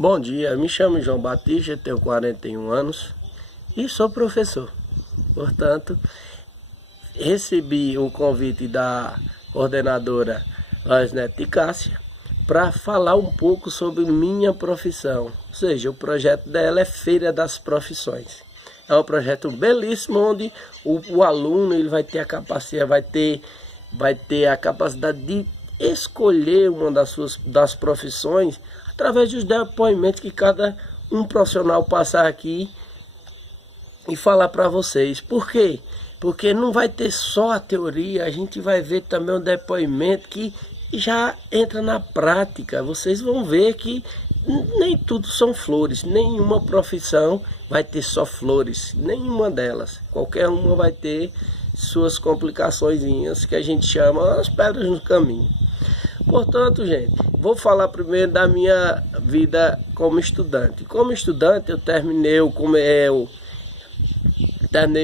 Bom dia, me chamo João Batista, tenho 41 anos e sou professor. Portanto, recebi o convite da coordenadora Laisnete de Cássia para falar um pouco sobre minha profissão. Ou seja, o projeto dela é Feira das Profissões. É um projeto belíssimo onde o aluno ele vai ter a capacidade, vai ter a capacidade de escolher uma das profissões através dos depoimentos que cada um profissional passar aqui e falar para vocês. Por quê? Porque não vai ter só a teoria, a gente vai ver também um depoimento que já entra na prática. Vocês vão ver que nem tudo são flores, nenhuma profissão vai ter só flores, nenhuma delas. Qualquer uma vai ter suas complicaçõezinhas que a gente chama as pedras no caminho. Portanto, gente, vou falar primeiro da minha vida como estudante. Como estudante, eu terminei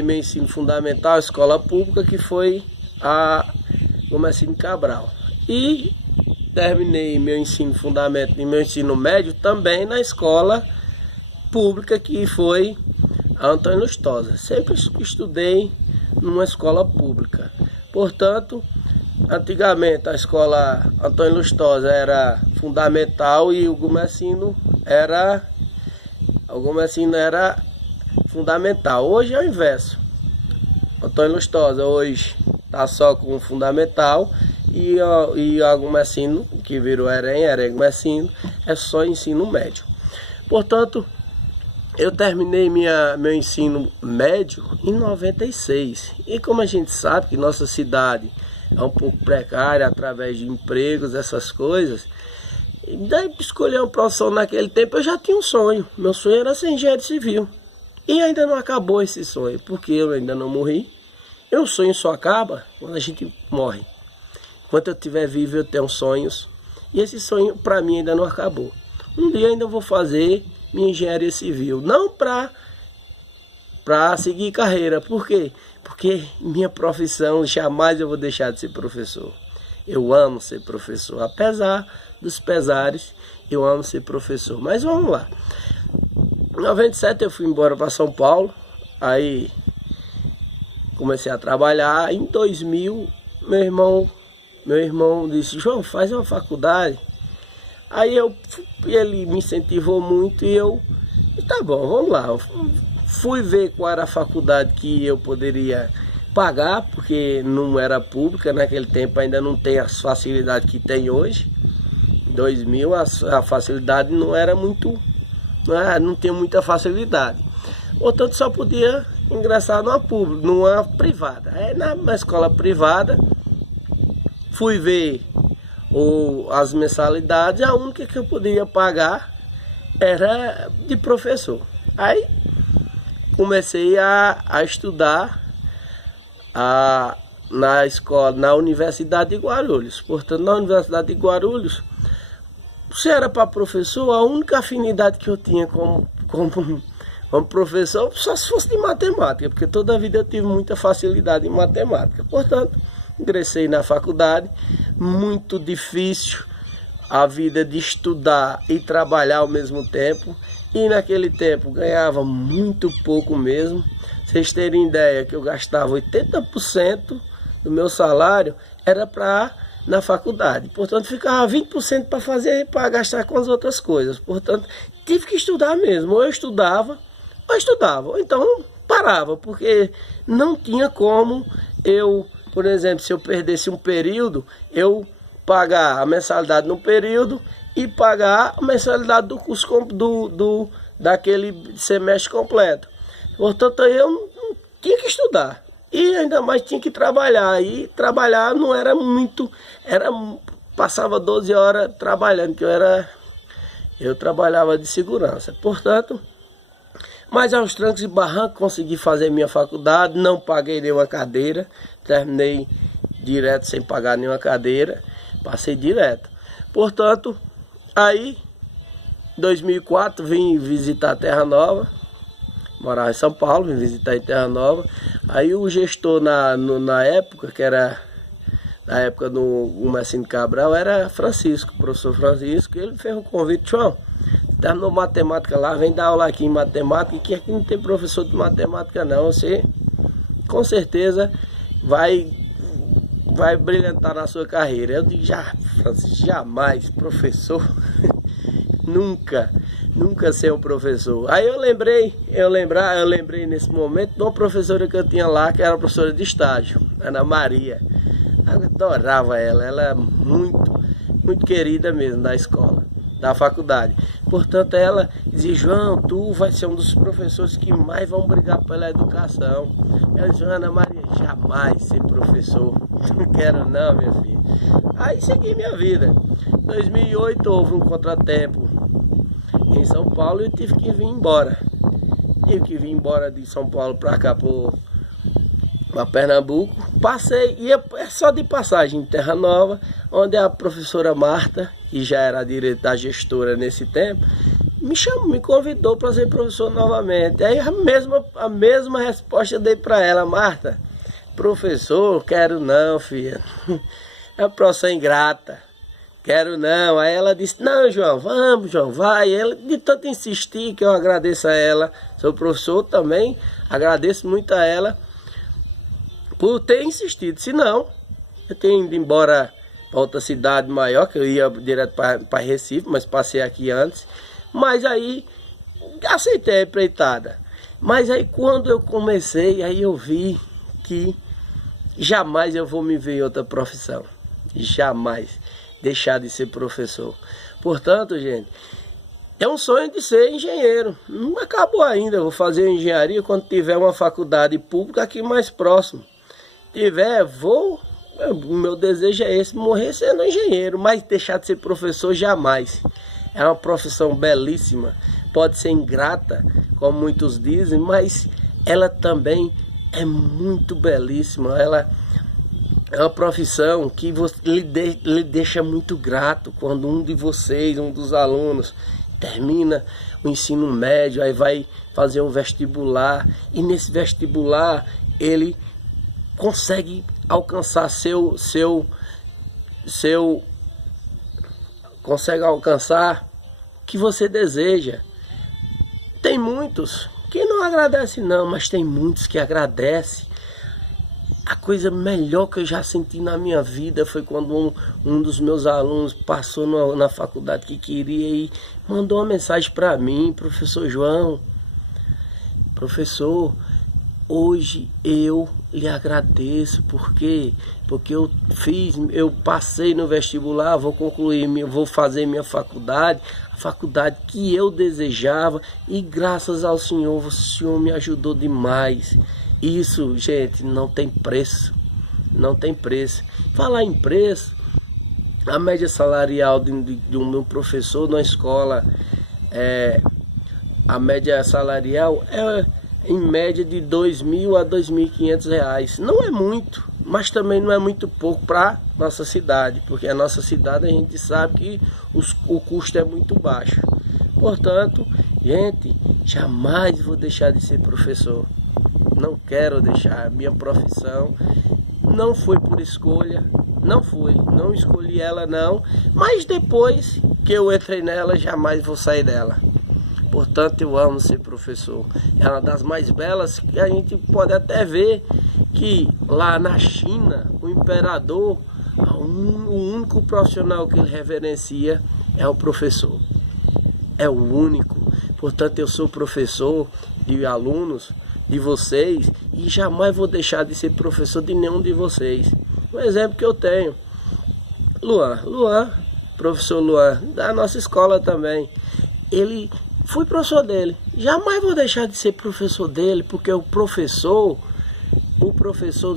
meu ensino fundamental, escola pública, que foi a Gomercino Cabral. E terminei meu ensino fundamental e meu ensino médio também na escola pública, que foi a Antônio Lustosa. Sempre estudei numa escola pública. Portanto, antigamente a escola Antônio Lustosa era fundamental e o Gomercino era fundamental. Hoje é o inverso. Antônio Lustosa hoje está só com o fundamental e a Gomercino, que virou EREM Gomercino, é só ensino médio. Portanto, eu terminei meu ensino médio em 96. E como a gente sabe que nossa cidade é um pouco precária através de empregos, essas coisas, daí escolher uma profissão naquele tempo eu já tinha um sonho. Meu sonho era ser engenheiro civil. E ainda não acabou esse sonho, porque eu ainda não morri. E o sonho só acaba quando a gente morre. Enquanto eu estiver vivo eu tenho sonhos. E esse sonho para mim ainda não acabou. Um dia ainda vou fazer minha engenharia civil. Não para seguir carreira. Por quê? Porque minha profissão, jamais eu vou deixar de ser professor. Eu amo ser professor. Apesar dos pesares, eu amo ser professor. Mas vamos lá. Em 97 eu fui embora para São Paulo. Aí comecei a trabalhar. Em 2000, meu irmão disse: João, faz uma faculdade. Aí ele me incentivou muito e tá bom, vamos lá. Fui ver qual era a faculdade que eu poderia pagar, porque não era pública, naquele tempo ainda não tem as facilidades que tem hoje. Em 2000 a facilidade não era muito, não tinha muita facilidade. Portanto, só podia ingressar numa privada. Aí na escola privada, fui ver as mensalidades, a única que eu podia pagar era de professor. Aí comecei a estudar na Universidade de Guarulhos. Portanto, na Universidade de Guarulhos, se era para professor, a única afinidade que eu tinha como professor, só se fosse de matemática, porque toda a vida eu tive muita facilidade em matemática. Portanto, ingressei na faculdade. Muito difícil a vida de estudar e trabalhar ao mesmo tempo. E naquele tempo ganhava muito pouco mesmo. Vocês terem ideia que eu gastava 80% do meu salário era na faculdade. Portanto, ficava 20% para gastar com as outras coisas. Portanto, tive que estudar mesmo. Ou eu estudava, ou então parava, porque não tinha como eu, por exemplo, se eu perdesse um período, eu pagar a mensalidade no período e pagar a mensalidade do curso daquele semestre completo. Portanto, eu tinha que estudar. E ainda mais tinha que trabalhar. E trabalhar não era muito, passava 12 horas trabalhando, que eu trabalhava de segurança. Portanto, mas aos trancos e barrancos consegui fazer minha faculdade, não paguei nenhuma cadeira, terminei direto sem pagar nenhuma cadeira, passei direto. Portanto, aí, em 2004, vim visitar Terra Nova, morava em São Paulo, vim visitar em Terra Nova. Aí o gestor na época, que era na época do Gomercino Cabral, era Francisco, o professor Francisco. Ele fez um convite: João, terminou matemática lá, vem dar aula aqui em matemática, que aqui não tem professor de matemática não, você com certeza vai brilhantar na sua carreira. Eu digo, jamais, professor, nunca ser um professor. Aí eu lembrei nesse momento de uma professora que eu tinha lá, que era professora de estágio, Ana Maria. Eu adorava ela é muito querida mesmo da escola, da faculdade. Portanto, ela dizia, João, tu vai ser um dos professores que mais vão brigar pela educação. Eu disse, Ana Maria, jamais ser professor. Não quero não, minha filha. Aí segui minha vida. Em 2008 houve um contratempo em São Paulo e eu tive que vir embora. Tive que vir embora de São Paulo para cá, para Pernambuco. Passei, ia só de passagem em Terra Nova, onde a professora Marta, que já era a gestora nesse tempo, me convidou para ser professor novamente. Aí a mesma resposta eu dei para ela, Marta, professor, quero não, filha. É uma profissão ingrata. Quero não. Aí ela disse, não, João, vamos, João, vai. Ela, de tanto insistir, que eu agradeço a ela, sou professor também, agradeço muito a ela por ter insistido. Se não, eu tenho ido embora para outra cidade maior, que eu ia direto para Recife, mas passei aqui antes. Mas aí, aceitei a empreitada. Mas aí quando eu comecei, aí eu vi que jamais eu vou me ver em outra profissão. Jamais deixar de ser professor. Portanto, gente, é um sonho de ser engenheiro. Não acabou ainda. Eu vou fazer engenharia quando tiver uma faculdade pública aqui mais próximo. O meu desejo é esse, morrer sendo engenheiro, mas deixar de ser professor jamais. É uma profissão belíssima, pode ser ingrata, como muitos dizem, mas ela também é muito belíssima. Ela é uma profissão que lhe deixa muito grato quando um de vocês, um dos alunos, termina o ensino médio, aí vai fazer um vestibular, e nesse vestibular ele consegue alcançar consegue alcançar o que você deseja. Tem muitos que não agradecem não, mas tem muitos que agradecem. A coisa melhor que eu já senti na minha vida foi quando um dos meus alunos passou na faculdade que queria e mandou uma mensagem para mim, professor João, professor, hoje eu lhe agradeço, porque eu passei no vestibular, vou concluir, vou fazer minha faculdade, a faculdade que eu desejava, e graças ao senhor, o senhor me ajudou demais. Isso, gente, não tem preço, não tem preço. Falar em preço, a média salarial de um professor na escola, a média salarial é em média de R$2.000 a R$2.500. Não é muito, mas também não é muito pouco para nossa cidade, porque a nossa cidade a gente sabe que o custo é muito baixo. Portanto, gente, jamais vou deixar de ser professor. Não quero deixar. Minha profissão não foi por escolha, não escolhi ela não, mas depois que eu entrei nela, jamais vou sair dela. Portanto, eu amo ser professor. É uma das mais belas que a gente pode até ver que lá na China, o imperador, o único profissional que ele reverencia é o professor. É o único. Portanto, eu sou professor de alunos, de vocês, e jamais vou deixar de ser professor de nenhum de vocês. Um exemplo que eu tenho, Luan, professor Luan, da nossa escola também. Fui professor dele. Jamais vou deixar de ser professor dele, porque o professor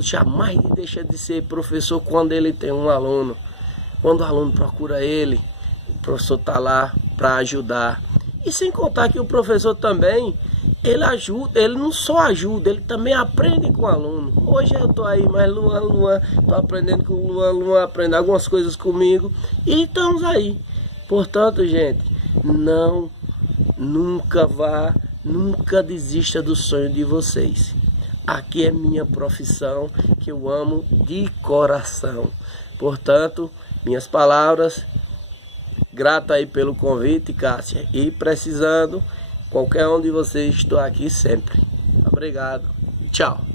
jamais deixa de ser professor quando ele tem um aluno. Quando o aluno procura ele, o professor está lá para ajudar. E sem contar que o professor também, ele ajuda, ele não só ajuda, ele também aprende com o aluno. Hoje eu estou aí, mas Luan, estou aprendendo com o Luan aprende algumas coisas comigo, e estamos aí. Portanto, gente, nunca desista do sonho de vocês. Aqui é minha profissão, que eu amo de coração. Portanto, minhas palavras, Grato aí pelo convite, Cássia. E precisando, qualquer um de vocês, estou aqui sempre. Obrigado. Tchau.